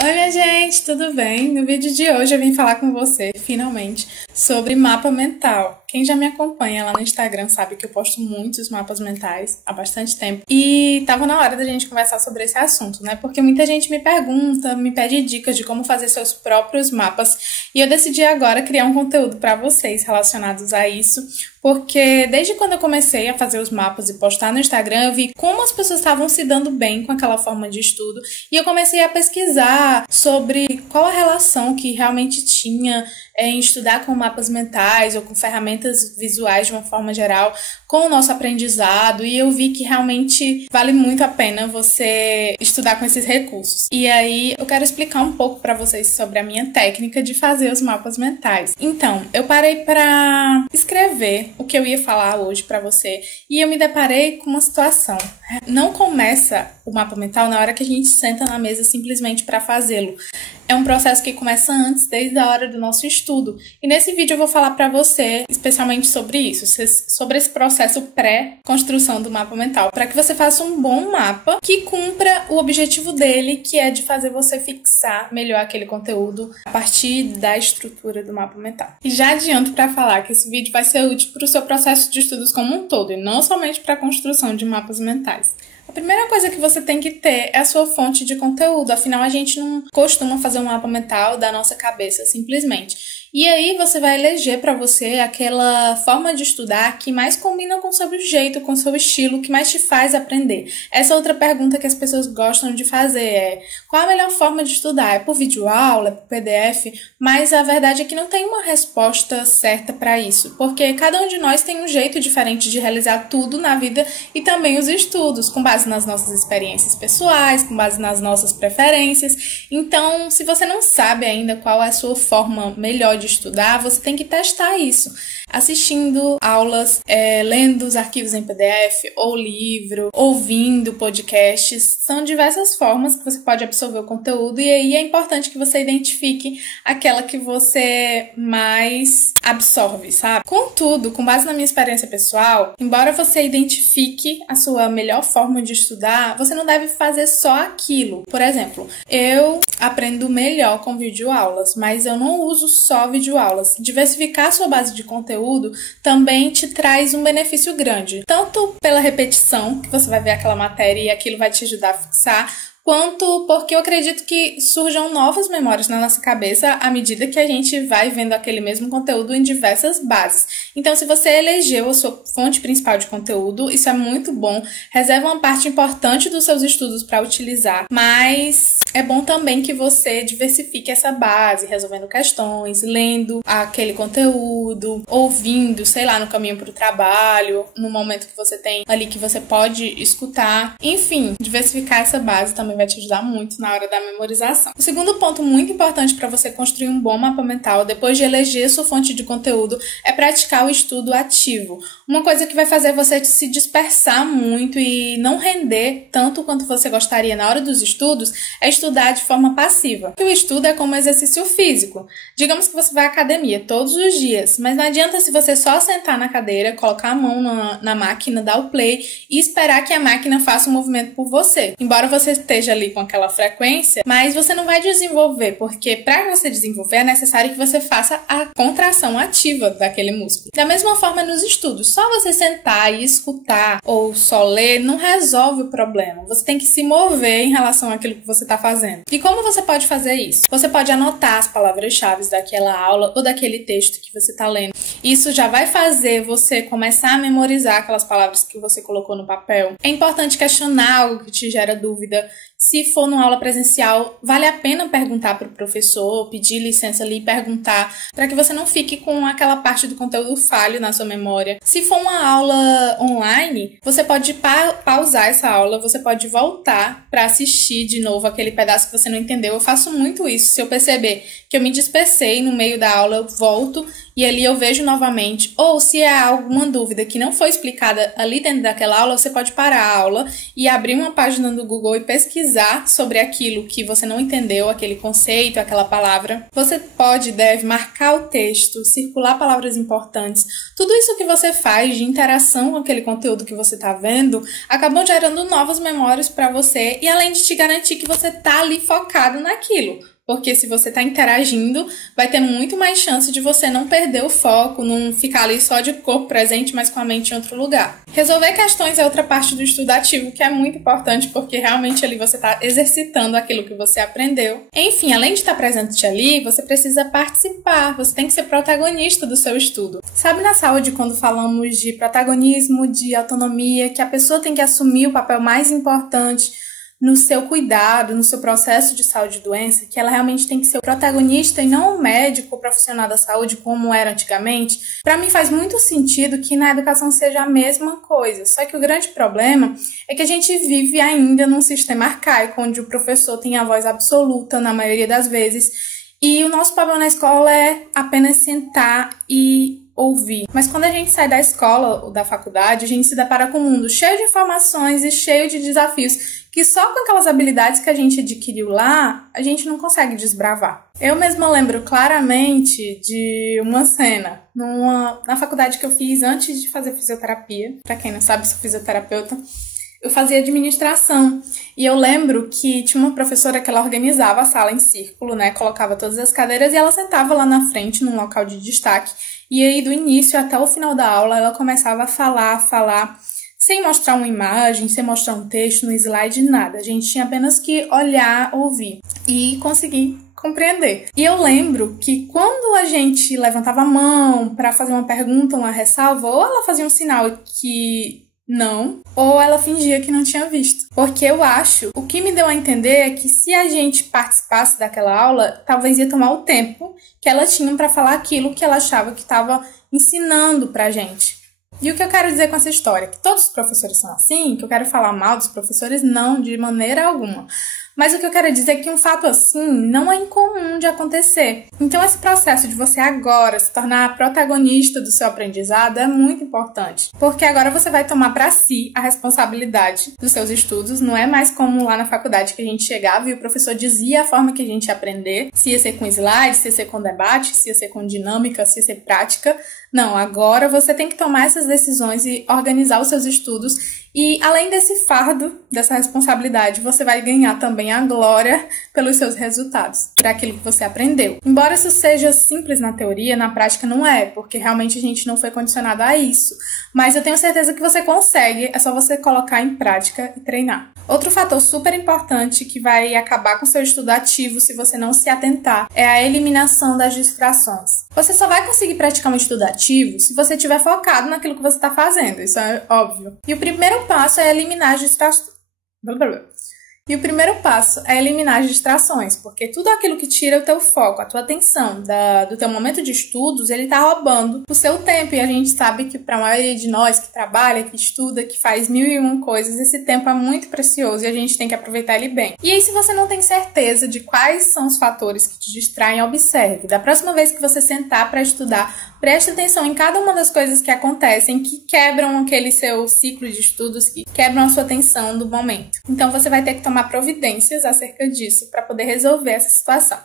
Oi, minha gente, tudo bem? No vídeo de hoje eu vim falar com você, finalmente, sobre mapa mental. Quem já me acompanha lá no Instagram sabe que eu posto muitos mapas mentais há bastante tempo. E tava na hora da gente conversar sobre esse assunto, né? Porque muita gente me pergunta, me pede dicas de como fazer seus próprios mapas. E eu decidi agora criar um conteúdo para vocês relacionados a isso. Porque desde quando eu comecei a fazer os mapas e postar no Instagram, eu vi como as pessoas estavam se dando bem com aquela forma de estudo. E eu comecei a pesquisar sobre qual a relação que realmente tinha em estudar com mapas mentais ou com ferramentas visuais de uma forma geral com o nosso aprendizado, e eu vi que realmente vale muito a pena você estudar com esses recursos. E aí eu quero explicar um pouco para vocês sobre a minha técnica de fazer os mapas mentais. Então, eu parei para escrever o que eu ia falar hoje para você e eu me deparei com uma situação. Não começa o mapa mental na hora que a gente senta na mesa simplesmente para fazê-lo. É um processo que começa antes, desde a hora do nosso estudo. E nesse vídeo eu vou falar para você especialmente sobre isso, sobre esse processo pré-construção do mapa mental, para que você faça um bom mapa que cumpra o objetivo dele, que é de fazer você fixar melhor aquele conteúdo a partir da estrutura do mapa mental. E já adianto para falar que esse vídeo vai ser útil para o seu processo de estudos como um todo, e não somente para a construção de mapas mentais. A primeira coisa que você tem que ter é a sua fonte de conteúdo, afinal a gente não costuma fazer um mapa mental da nossa cabeça simplesmente. E aí você vai eleger para você aquela forma de estudar que mais combina com o seu jeito, com o seu estilo, que mais te faz aprender. Essa outra pergunta que as pessoas gostam de fazer é: qual a melhor forma de estudar? É por videoaula, é por PDF? Mas a verdade é que não tem uma resposta certa para isso, porque cada um de nós tem um jeito diferente de realizar tudo na vida e também os estudos, com base nas nossas experiências pessoais, com base nas nossas preferências. Então, se você não sabe ainda qual é a sua forma melhor de estudar, você tem que testar isso, assistindo aulas, lendo os arquivos em PDF ou livro, ouvindo podcasts. São diversas formas que você pode absorver o conteúdo, e aí é importante que você identifique aquela que você mais absorve, sabe? Contudo, com base na minha experiência pessoal, embora você identifique a sua melhor forma de estudar, você não deve fazer só aquilo. Por exemplo, eu aprendo melhor com videoaulas, mas eu não uso só videoaulas. Diversificar a sua base de conteúdo também te traz um benefício grande, tanto pela repetição, que você vai ver aquela matéria e aquilo vai te ajudar a fixar, quanto porque eu acredito que surjam novas memórias na nossa cabeça à medida que a gente vai vendo aquele mesmo conteúdo em diversas bases. Então, se você elegeu a sua fonte principal de conteúdo, isso é muito bom, reserva uma parte importante dos seus estudos para utilizar, mas é bom também que você diversifique essa base, resolvendo questões, lendo aquele conteúdo, ouvindo, sei lá, no caminho para o trabalho, no momento que você tem ali que você pode escutar. Enfim, diversificar essa base também vai te ajudar muito na hora da memorização. O segundo ponto muito importante para você construir um bom mapa mental, depois de eleger sua fonte de conteúdo, é praticar o estudo ativo. Uma coisa que vai fazer você se dispersar muito e não render tanto quanto você gostaria na hora dos estudos é estudar de forma passiva. O estudo é como exercício físico. Digamos que você vai à academia todos os dias, mas não adianta se você só sentar na cadeira, colocar a mão na máquina, dar o play e esperar que a máquina faça o movimento por você. Embora você esteja ali com aquela frequência, mas você não vai desenvolver, porque para você desenvolver é necessário que você faça a contração ativa daquele músculo. Da mesma forma nos estudos, só você sentar e escutar ou só ler não resolve o problema. Você tem que se mover em relação àquilo que você está fazendo. E como você pode fazer isso? Você pode anotar as palavras-chave daquela aula ou daquele texto que você está lendo. Isso já vai fazer você começar a memorizar aquelas palavras que você colocou no papel. É importante questionar algo que te gera dúvida. Se for numa aula presencial, vale a pena perguntar para o professor, pedir licença ali e perguntar, para que você não fique com aquela parte do conteúdo falho na sua memória. Se for uma aula online, você pode pausar essa aula, você pode voltar para assistir de novo aquele pedaço que você não entendeu. Eu faço muito isso. Se eu perceber que eu me dispersei no meio da aula, eu volto e ali eu vejo novamente, ou se há alguma dúvida que não foi explicada ali dentro daquela aula, você pode parar a aula e abrir uma página do Google e pesquisar sobre aquilo que você não entendeu, aquele conceito, aquela palavra. Você pode e deve marcar o texto, circular palavras importantes. Tudo isso que você faz de interação com aquele conteúdo que você está vendo, acabam gerando novas memórias para você e além de te garantir que você está ali focado naquilo. Porque se você está interagindo, vai ter muito mais chance de você não perder o foco, não ficar ali só de corpo presente, mas com a mente em outro lugar. Resolver questões é outra parte do estudo ativo que é muito importante, porque realmente ali você está exercitando aquilo que você aprendeu. Enfim, além de estar presente ali, você precisa participar, você tem que ser protagonista do seu estudo. Sabe na saúde, quando falamos de protagonismo, de autonomia, que a pessoa tem que assumir o papel mais importante no seu cuidado, no seu processo de saúde e doença, que ela realmente tem que ser o protagonista e não o médico ou profissional da saúde como era antigamente, para mim faz muito sentido que na educação seja a mesma coisa. Só que o grande problema é que a gente vive ainda num sistema arcaico, onde o professor tem a voz absoluta na maioria das vezes, e o nosso papel na escola é apenas sentar e ouvir. Mas quando a gente sai da escola ou da faculdade, a gente se depara com um mundo cheio de informações e cheio de desafios que só com aquelas habilidades que a gente adquiriu lá, a gente não consegue desbravar. Eu mesma lembro claramente de uma cena na faculdade que eu fiz antes de fazer fisioterapia. Para quem não sabe, sou fisioterapeuta. Eu fazia administração e eu lembro que tinha uma professora que ela organizava a sala em círculo, né? Colocava todas as cadeiras e ela sentava lá na frente, num local de destaque. E aí, do início até o final da aula, ela começava a falar, sem mostrar uma imagem, sem mostrar um texto no slide, nada. A gente tinha apenas que olhar, ouvir e conseguir compreender. E eu lembro que quando a gente levantava a mão para fazer uma pergunta, uma ressalva, ou ela fazia um sinal que não, ou ela fingia que não tinha visto. Porque eu acho, o que me deu a entender é que se a gente participasse daquela aula, talvez ia tomar o tempo que ela tinha para falar aquilo que ela achava que estava ensinando pra gente. E o que eu quero dizer com essa história? Que todos os professores são assim, que eu quero falar mal dos professores? Não, de maneira alguma. Mas o que eu quero dizer é que um fato assim não é incomum de acontecer. Então esse processo de você agora se tornar protagonista do seu aprendizado é muito importante. Porque agora você vai tomar para si a responsabilidade dos seus estudos. Não é mais como lá na faculdade que a gente chegava e o professor dizia a forma que a gente ia aprender. Se ia ser com slide, se ia ser com debate, se ia ser com dinâmica, se ia ser prática. Não, agora você tem que tomar essas decisões e organizar os seus estudos. E além desse fardo, dessa responsabilidade, você vai ganhar também a glória pelos seus resultados, por aquilo que você aprendeu. Embora isso seja simples na teoria, na prática não é, porque realmente a gente não foi condicionado a isso. Mas eu tenho certeza que você consegue, é só você colocar em prática e treinar. Outro fator super importante que vai acabar com o seu estudo ativo se você não se atentar é a eliminação das distrações. Você só vai conseguir praticar um estudo ativo se você estiver focado naquilo que você está fazendo, isso é óbvio. E o primeiro passo é eliminar as distrações, porque tudo aquilo que tira o teu foco, a tua atenção do teu momento de estudos, ele tá roubando o seu tempo. E a gente sabe que para a maioria de nós que trabalha, que estuda, que faz 1001 coisas, esse tempo é muito precioso e a gente tem que aproveitar ele bem. E aí, se você não tem certeza de quais são os fatores que te distraem, observe. Da próxima vez que você sentar para estudar, preste atenção em cada uma das coisas que acontecem, que quebram aquele seu ciclo de estudos, que quebram a sua atenção do momento. Então você vai ter que tomar providências acerca disso para poder resolver essa situação.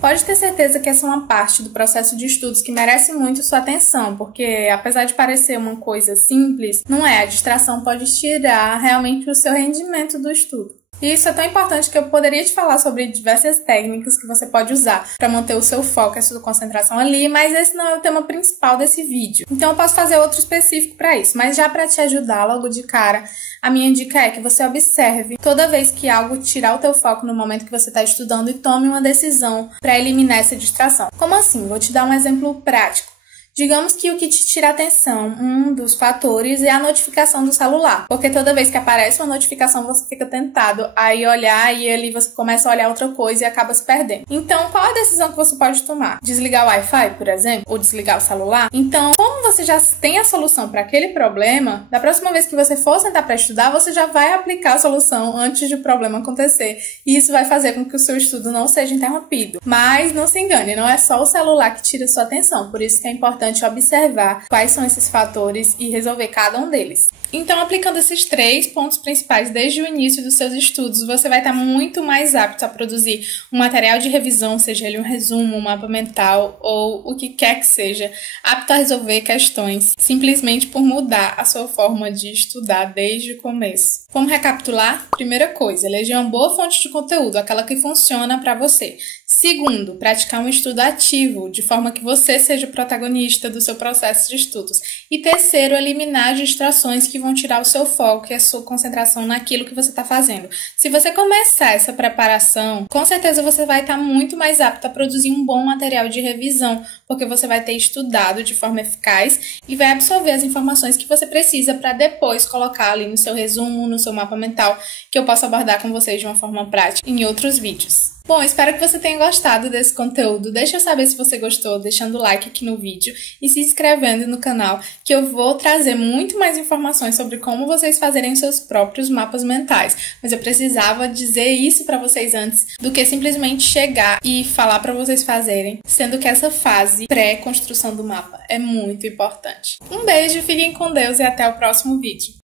Pode ter certeza que essa é uma parte do processo de estudos que merece muito sua atenção, porque apesar de parecer uma coisa simples, não é. A distração pode tirar realmente o seu rendimento do estudo. E isso é tão importante que eu poderia te falar sobre diversas técnicas que você pode usar para manter o seu foco e a sua concentração ali, mas esse não é o tema principal desse vídeo. Então eu posso fazer outro específico para isso, mas já para te ajudar logo de cara, a minha dica é que você observe toda vez que algo tirar o teu foco no momento que você está estudando e tome uma decisão para eliminar essa distração. Como assim? Vou te dar um exemplo prático. Digamos que o que te tira a atenção, um dos fatores é a notificação do celular, porque toda vez que aparece uma notificação você fica tentado a ir olhar e ali você começa a olhar outra coisa e acaba se perdendo. Então, qual a decisão que você pode tomar? Desligar o Wi-Fi, por exemplo, ou desligar o celular? Então, como você já tem a solução para aquele problema, da próxima vez que você for sentar para estudar, você já vai aplicar a solução antes de o problema acontecer. E isso vai fazer com que o seu estudo não seja interrompido. Mas não se engane, não é só o celular que tira sua atenção, por isso que é importante observar quais são esses fatores e resolver cada um deles. Então, aplicando esses 3 pontos principais desde o início dos seus estudos, você vai estar muito mais apto a produzir um material de revisão, seja ele um resumo, um mapa mental ou o que quer que seja, apto a resolver questões, simplesmente por mudar a sua forma de estudar desde o começo. Vamos recapitular? Primeira coisa, eleger uma boa fonte de conteúdo, aquela que funciona para você. Segundo, praticar um estudo ativo, de forma que você seja o protagonista do seu processo de estudos. E terceiro, eliminar distrações que vão tirar o seu foco e a sua concentração naquilo que você está fazendo. Se você começar essa preparação, com certeza você vai estar muito mais apto a produzir um bom material de revisão, porque você vai ter estudado de forma eficaz e vai absorver as informações que você precisa para depois colocar ali no seu resumo, no seu mapa mental, que eu posso abordar com vocês de uma forma prática em outros vídeos. Bom, espero que você tenha gostado desse conteúdo. Deixa eu saber se você gostou, deixando o like aqui no vídeo e se inscrevendo no canal, que eu vou trazer muito mais informações sobre como vocês fazerem seus próprios mapas mentais. Mas eu precisava dizer isso para vocês antes do que simplesmente chegar e falar para vocês fazerem, sendo que essa fase pré-construção do mapa é muito importante. Um beijo, fiquem com Deus e até o próximo vídeo.